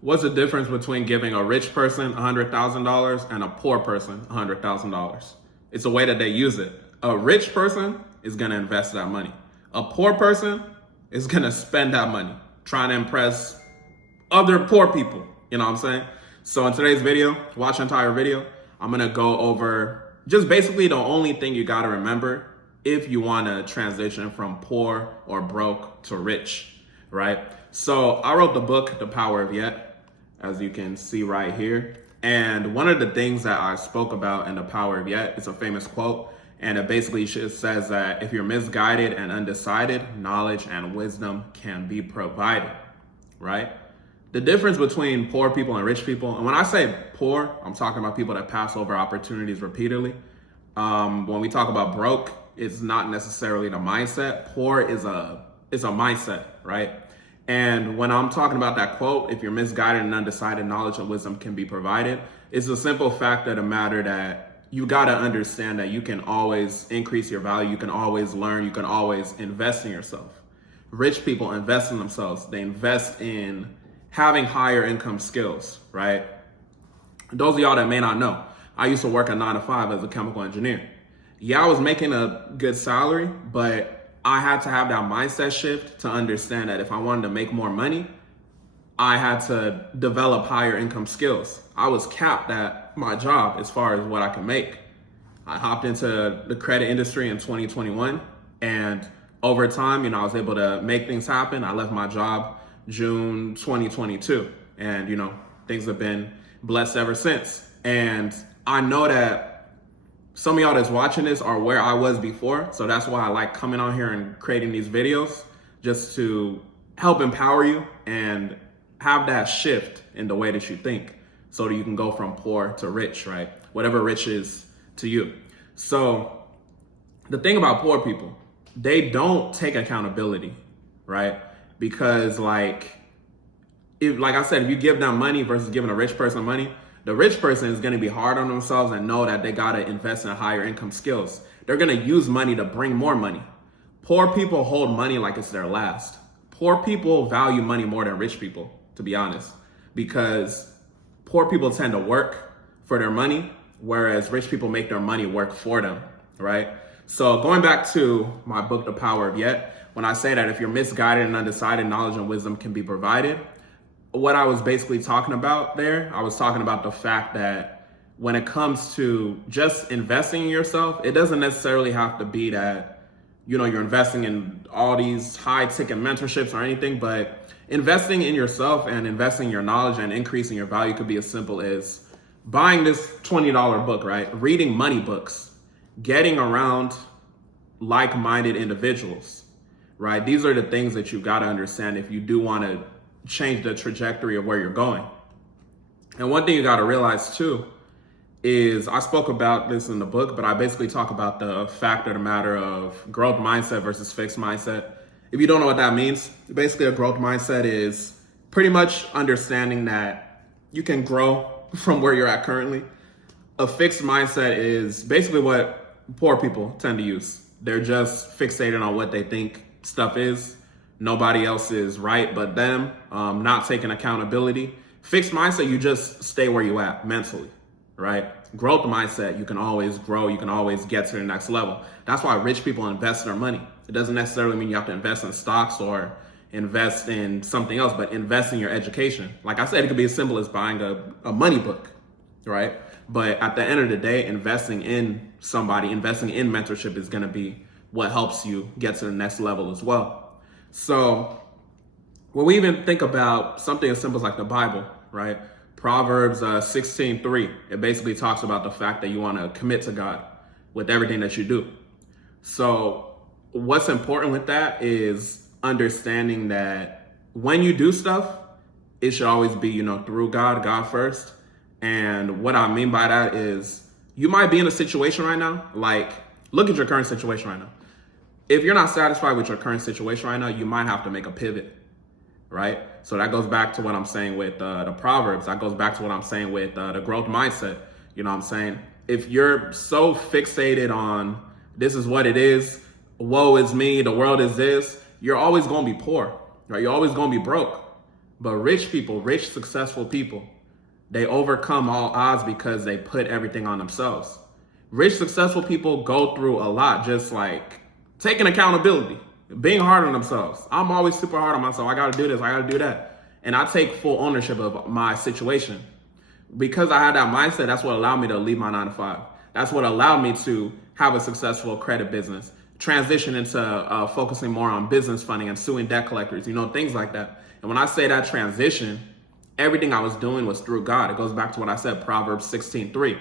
What's the difference between giving a rich person $100,000 and a poor person $100,000? It's the way that they use it. A rich person is going to invest that money. A poor person is going to spend that money trying to impress other poor people. You know what I'm saying? So in today's video, watch the entire video, I'm going to go over just basically the only thing you got to remember if you want to transition from poor or broke to rich, right? So I wrote the book, The Power of Yet, as you can see right here. And one of the things that I spoke about in The Power of Yet, it's a famous quote, and it basically says that if you're misguided and undecided, knowledge and wisdom can be provided, right? The difference between poor people and rich people, and when I say poor, I'm talking about people that pass over opportunities repeatedly. When we talk about broke, it's not necessarily the mindset. Poor is a mindset, right? And when I'm talking about that quote, if you're misguided and undecided, knowledge and wisdom can be provided, it's the simple fact of the matter that you got to understand that you can always increase your value. You can always learn. You can always invest in yourself. Rich people invest in themselves. They invest in having higher income skills, right? Those of y'all that may not know, I used to work a 9-to-5 as a chemical engineer. Yeah, I was making a good salary, but I had to have that mindset shift to understand that if I wanted to make more money, I had to develop higher income skills. I was capped at my job as far as what I could make. I hopped into the credit industry in 2021, and over time, I was able to make things happen. I left my job June 2022, and things have been blessed ever since. And I know that some of y'all that's watching this are where I was before. So that's why I like coming on here and creating these videos, just to help empower you and have that shift in the way that you think so that you can go from poor to rich, right? Whatever rich is to you. So the thing about poor people, they don't take accountability, right? Because like I said, if you give them money versus giving a rich person money, the rich person is going to be hard on themselves and know that they got to invest in higher income skills. They're going to use money to bring more money. Poor people hold money like it's their last. Poor people value money more than rich people, to be honest, because poor people tend to work for their money, whereas rich people make their money work for them, right? So going back to my book, The Power of Yet, when I say that if you're misguided and undecided, knowledge and wisdom can be provided, what I was basically talking about there, I was talking about the fact that when it comes to just investing in yourself, it doesn't necessarily have to be that, you're investing in all these high ticket mentorships or anything, but investing in yourself and investing in your knowledge and increasing your value could be as simple as buying this $20 book, right? Reading money books, getting around like-minded individuals, right? These are the things that you got to understand if you do want to change the trajectory of where you're going. And one thing you got to realize too is, I spoke about this in the book, but I basically talk about the fact of the matter of growth mindset versus fixed mindset. If you don't know what that means, basically a growth mindset is pretty much understanding that you can grow from where you're at currently. A fixed mindset is basically what poor people tend to use. They're just fixated on what they think stuff is. Nobody else is right but them, not taking accountability. Fixed mindset, you just stay where you at mentally, right? Growth mindset, you can always grow, you can always get to the next level. That's why rich people invest their money. It doesn't necessarily mean you have to invest in stocks or invest in something else, but invest in your education. Like I said, it could be as simple as buying a money book, right? But at the end of the day, investing in somebody, investing in mentorship is gonna be what helps you get to the next level as well. So when we even think about something as simple as like the Bible, right? Proverbs 16:3, it basically talks about the fact that you want to commit to God with everything that you do. So what's important with that is understanding that when you do stuff, it should always be, through God first. And what I mean by that is, you might be in a situation right now, like look at your current situation right now. If you're not satisfied with your current situation right now, you might have to make a pivot, right? So that goes back to what I'm saying with the Proverbs. That goes back to what I'm saying with the growth mindset. You know what I'm saying? If you're so fixated on this is what it is, woe is me, the world is this, you're always going to be poor, right? You're always going to be broke. But rich people, rich, successful people, they overcome all odds because they put everything on themselves. Rich, successful people go through a lot, just like taking accountability, being hard on themselves. I'm always super hard on myself. I got to do this. I got to do that. And I take full ownership of my situation. Because I had that mindset, that's what allowed me to leave my 9 to 5. That's what allowed me to have a successful credit business, transition into focusing more on business funding and suing debt collectors, things like that. And when I say that transition, everything I was doing was through God. It goes back to what I said, Proverbs 16:3,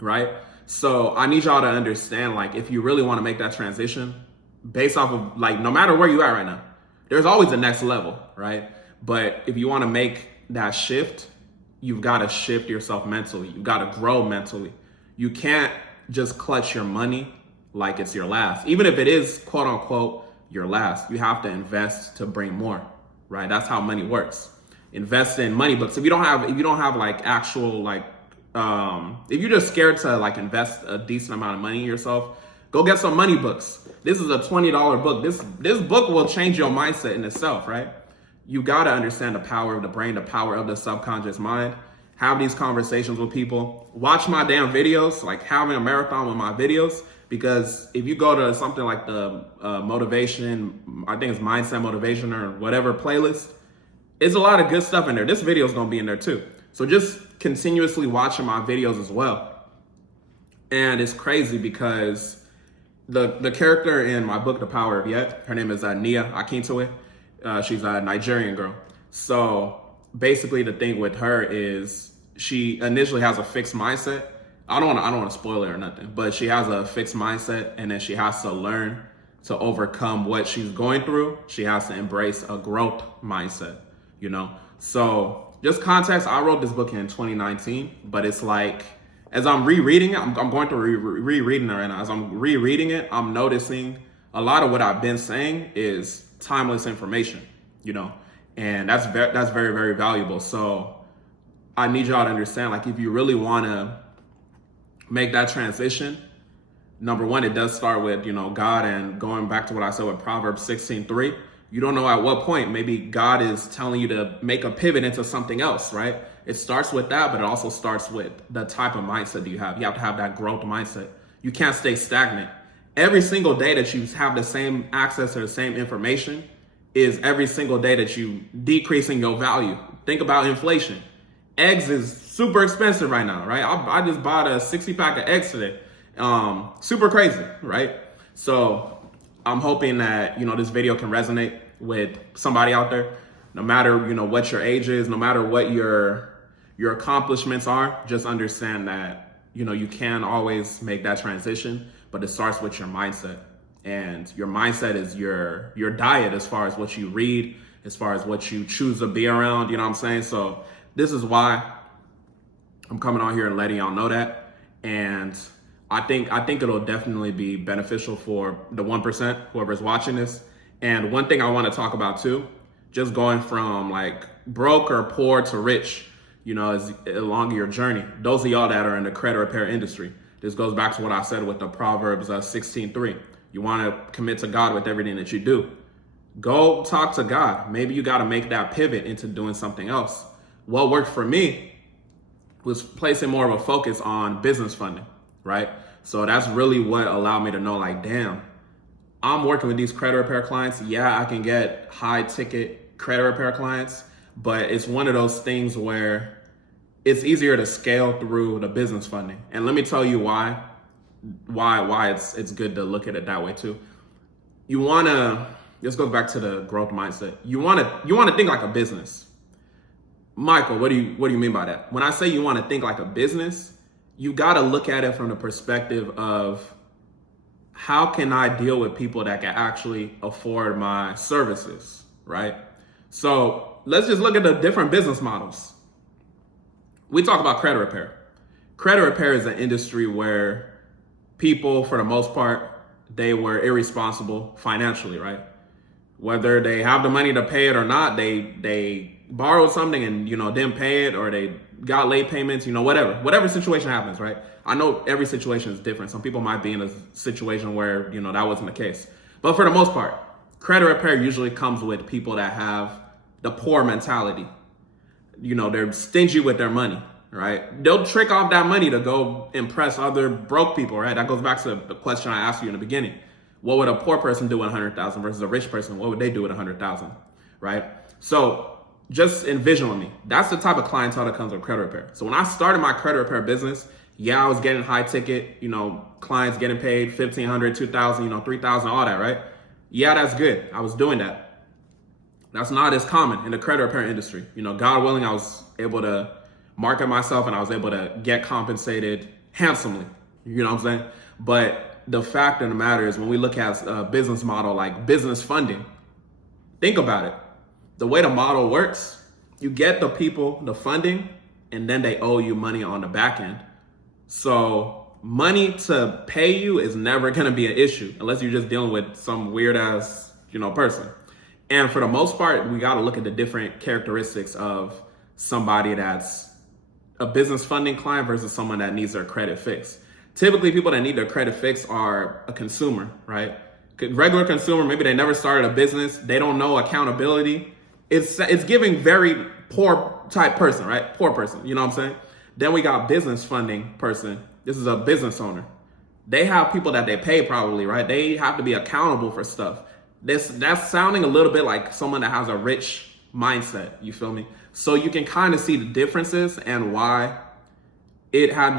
right? So I need y'all to understand, like, if you really want to make that transition based off of, like, no matter where you are right now, there's always a next level, right? But if you want to make that shift, you've got to shift yourself mentally. You've got to grow mentally. You can't just clutch your money like it's your last. Even if it is, quote unquote, your last, you have to invest to bring more, right? That's how money works. Invest in money books. If you don't have like actual, like, if you're just scared to like invest a decent amount of money in yourself, go get some money books. This is a $20 book. This book will change your mindset in itself, right? You got to understand the power of the brain, the power of the subconscious mind. Have these conversations with people. Watch my damn videos, like having a marathon with my videos. Because if you go to something like the motivation, I think it's mindset motivation or whatever playlist, it's a lot of good stuff in there. This video is going to be in there too. So just continuously watching my videos as well. And it's crazy because the character in my book, The Power of Yet, her name is Nia Akin. She's a Nigerian girl. So basically the thing with her is she initially has a fixed mindset. I don't want to spoil it or nothing, but she has a fixed mindset, and then she has to learn to overcome what she's going through. She has to embrace a growth mindset, So just context, I wrote this book in 2019, but it's like, as I'm rereading it, I'm going through rereading it right now. As I'm rereading it, I'm noticing a lot of what I've been saying is timeless information, and that's very, very valuable. So I need y'all to understand, like, if you really want to make that transition, number one, it does start with, God, and going back to what I said with Proverbs 16:3. You don't know at what point, maybe God is telling you to make a pivot into something else, right? It starts with that, but it also starts with the type of mindset that you have. You have to have that growth mindset. You can't stay stagnant. Every single day that you have the same access to the same information is every single day that you decreasing your value. Think about inflation. Eggs is super expensive right now, right? I just bought a 60-pack of eggs today. Super crazy, right? So I'm hoping that, this video can resonate with somebody out there. No matter, what your age is, no matter what your accomplishments are, just understand that, you can always make that transition, but it starts with your mindset. And your mindset is your diet as far as what you read, as far as what you choose to be around, you know what I'm saying? So this is why I'm coming on here and letting y'all know that. And I think it'll definitely be beneficial for the 1%, whoever's watching this. And one thing I want to talk about too, just going from like broke or poor to rich, is along your journey. Those of y'all that are in the credit repair industry, this goes back to what I said with the Proverbs 16:3. You want to commit to God with everything that you do. Go talk to God. Maybe you got to make that pivot into doing something else. What worked for me was placing more of a focus on business funding, right? So that's really what allowed me to know, like, damn, I'm working with these credit repair clients. Yeah, I can get high ticket credit repair clients, but it's one of those things where it's easier to scale through the business funding. And let me tell you why it's good to look at it that way too. This goes back to the growth mindset. You want to think like a business. Michael, what do you mean by that? When I say you want to think like a business, you got to look at it from the perspective of, how can I deal with people that can actually afford my services, right? So let's just look at the different business models. We talk about credit repair. Credit repair is an industry where people, for the most part, they were irresponsible financially, right? Whether they have the money to pay it or not, they borrowed something and, didn't pay it, or they got late payments, whatever situation happens, right? I know every situation is different. Some people might be in a situation where, that wasn't the case. But for the most part, credit repair usually comes with people that have the poor mentality. They're stingy with their money, right? They'll trick off that money to go impress other broke people, right? That goes back to the question I asked you in the beginning. What would a poor person do with 100,000 versus a rich person? What would they do with 100,000, right? So just envision with me. That's the type of clientele that comes with credit repair. So when I started my credit repair business, I was getting high ticket, clients getting paid $1,500, $2,000, $3,000, all that, right? Yeah, that's good. I was doing that. That's not as common in the credit repair industry. God willing, I was able to market myself and I was able to get compensated handsomely. You know what I'm saying? But the fact of the matter is, when we look at a business model like business funding, think about it. The way the model works, you get the people the funding and then they owe you money on the back end. So money to pay you is never going to be an issue unless you're just dealing with some weird ass, person. And for the most part, we got to look at the different characteristics of somebody that's a business funding client versus someone that needs their credit fixed. Typically, people that need their credit fixed are a consumer, right? Regular consumer, maybe they never started a business. They don't know accountability. It's giving very poor type person, right? Poor person, you know what I'm saying? Then we got business funding person. This is a business owner. They have people that they pay probably, right? They have to be accountable for stuff. That's sounding a little bit like someone that has a rich mindset, you feel me? So you can kind of see the differences and why I had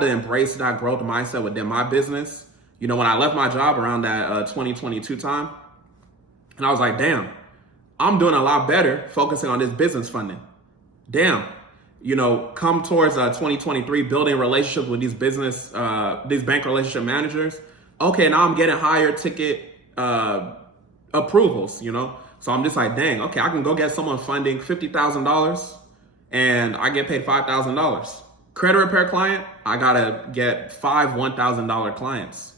to embrace that growth mindset within my business. When I left my job around that 2022 time, and I was like, damn, I'm doing a lot better focusing on this business funding. Damn, come towards 2023, building relationships with these bank relationship managers. Okay, now I'm getting higher ticket approvals, So I'm just like, dang, okay, I can go get someone funding $50,000 and I get paid $5,000. Credit repair client, I gotta get 5 $1,000 clients,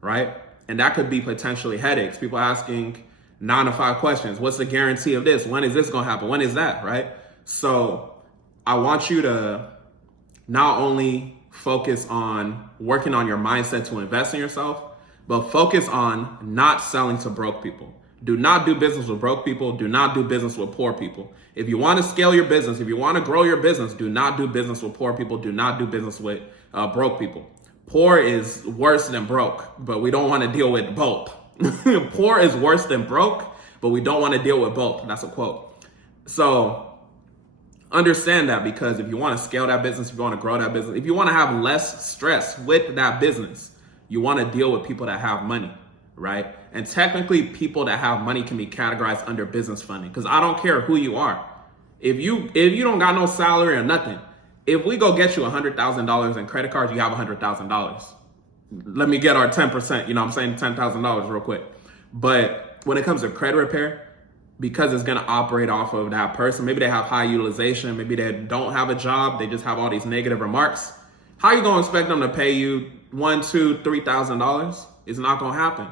right? And that could be potentially headaches. People asking 9 to 5 questions. What's the guarantee of this? When is this gonna happen? When is that, right? So I want you to not only focus on working on your mindset to invest in yourself, but focus on not selling to broke people. Do not do business with broke people. Do not do business with poor people. If you want to scale your business, if you want to grow your business, do not do business with poor people. Do not do business with broke people. Poor is worse than broke, but we don't want to deal with both. Poor is worse than broke, but we don't want to deal with both. That's a quote. So understand that, because if you want to scale that business, if you want to grow that business, if you want to have less stress with that business, you want to deal with people that have money, right? And technically, people that have money can be categorized under business funding, because I don't care who you are. If you don't got no salary or nothing, if we go get you $100,000 in credit cards, you have $100,000. Let me get our 10%, I'm saying $10,000 real quick. But when it comes to credit repair, because it's going to operate off of that person, maybe they have high utilization, maybe they don't have a job, they just have all these negative remarks. How are you going to expect them to pay you $1,000, $2,000, $3,000? It's not going to happen.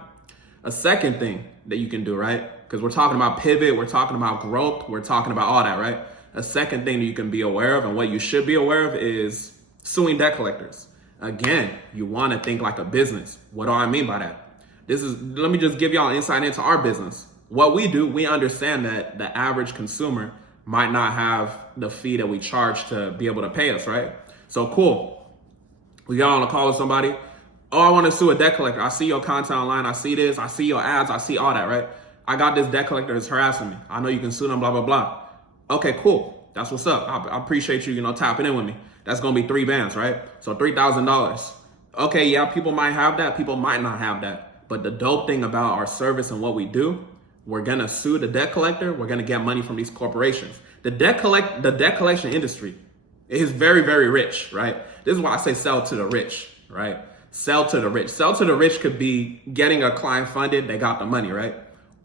A second thing that you can do, right? Because we're talking about pivot, we're talking about growth, we're talking about all that, right? A second thing that you can be aware of, and what you should be aware of, is suing debt collectors. Again, you want to think like a business. What do I mean by that? Let me just give y'all insight into our business. What we do, we understand that the average consumer might not have the fee that we charge to be able to pay us, right? So cool. We got on a call with somebody. Oh, I want to sue a debt collector. I see your content online. I see this. I see your ads. I see all that, right? I got this debt collector that's harassing me. I know you can sue them, blah, blah, blah. Okay, cool. That's what's up. I appreciate you, tapping in with me. That's going to be 3 bands, right? So $3,000. Okay, yeah, people might have that. People might not have that. But the dope thing about our service and what we do, we're going to sue the debt collector. We're going to get money from these corporations. The debt collection industry is very, very rich, right? This is why I say sell to the rich, right? Sell to the rich. Sell to the rich could be getting a client funded. They got the money, right?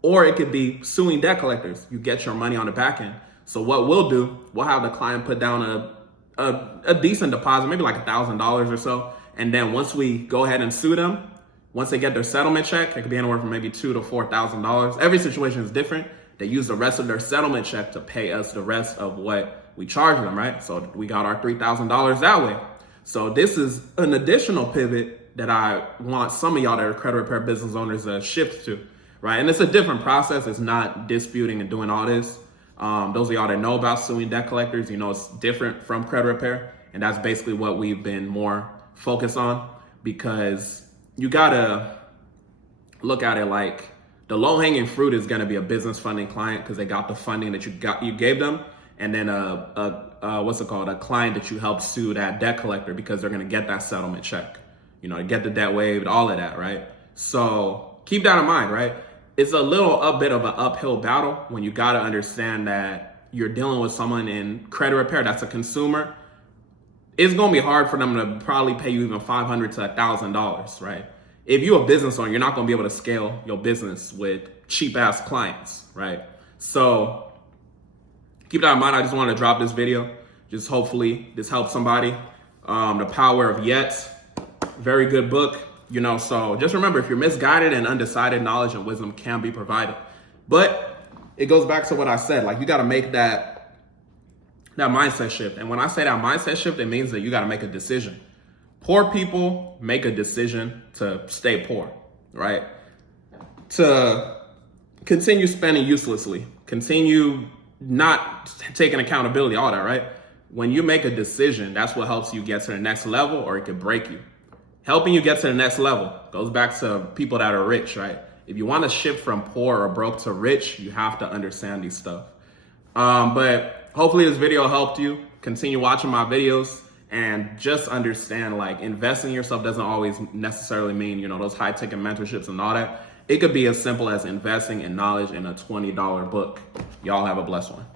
Or it could be suing debt collectors. You get your money on the back end. So what we'll do, we'll have the client put down a decent deposit, maybe like $1,000 or so. And then once we go ahead and sue them, once they get their settlement check, it could be anywhere from maybe $2,000 to $4,000. Every situation is different. They use the rest of their settlement check to pay us the rest of what we charge them, right? So we got our $3,000 that way. So this is an additional pivot that I want some of y'all that are credit repair business owners to shift to, right? And it's a different process. It's not disputing and doing all this. Those of y'all that know about suing debt collectors, you know it's different from credit repair. And that's basically what we've been more focused on, because you gotta look at it like the low-hanging fruit is gonna be a business funding client because they got the funding that you gave them, and then a client that you help sue that debt collector because they're gonna get that settlement check, you know, get the debt waived, all of that, right? So keep that in mind, right? It's a bit of an uphill battle when you gotta understand that you're dealing with someone in credit repair that's a consumer. It's gonna be hard for them to probably pay you even $500 to $1,000, right? If you're a business owner, you're not gonna be able to scale your business with cheap ass clients, right? So keep that in mind. I just wanted to drop this video. Just hopefully this helps somebody. The Power of Yet, very good book, you know. So just remember, if you're misguided and undecided, knowledge and wisdom can be provided. But it goes back to what I said, like you gotta make that mindset shift. And when I say that mindset shift, it means that you gotta make a decision. Poor people make a decision to stay poor, right? To continue spending uselessly, continue not taking accountability, all that, right? When you make a decision, that's what helps you get to the next level, or it could break you. Helping you get to the next level goes back to people that are rich, right? If you want to shift from poor or broke to rich, you have to understand these stuff. But hopefully this video helped you. Continue watching my videos and just understand, like, investing in yourself doesn't always necessarily mean, you know, those high ticket mentorships and all that. It could be as simple as investing in knowledge in a $20 book. Y'all have a blessed one.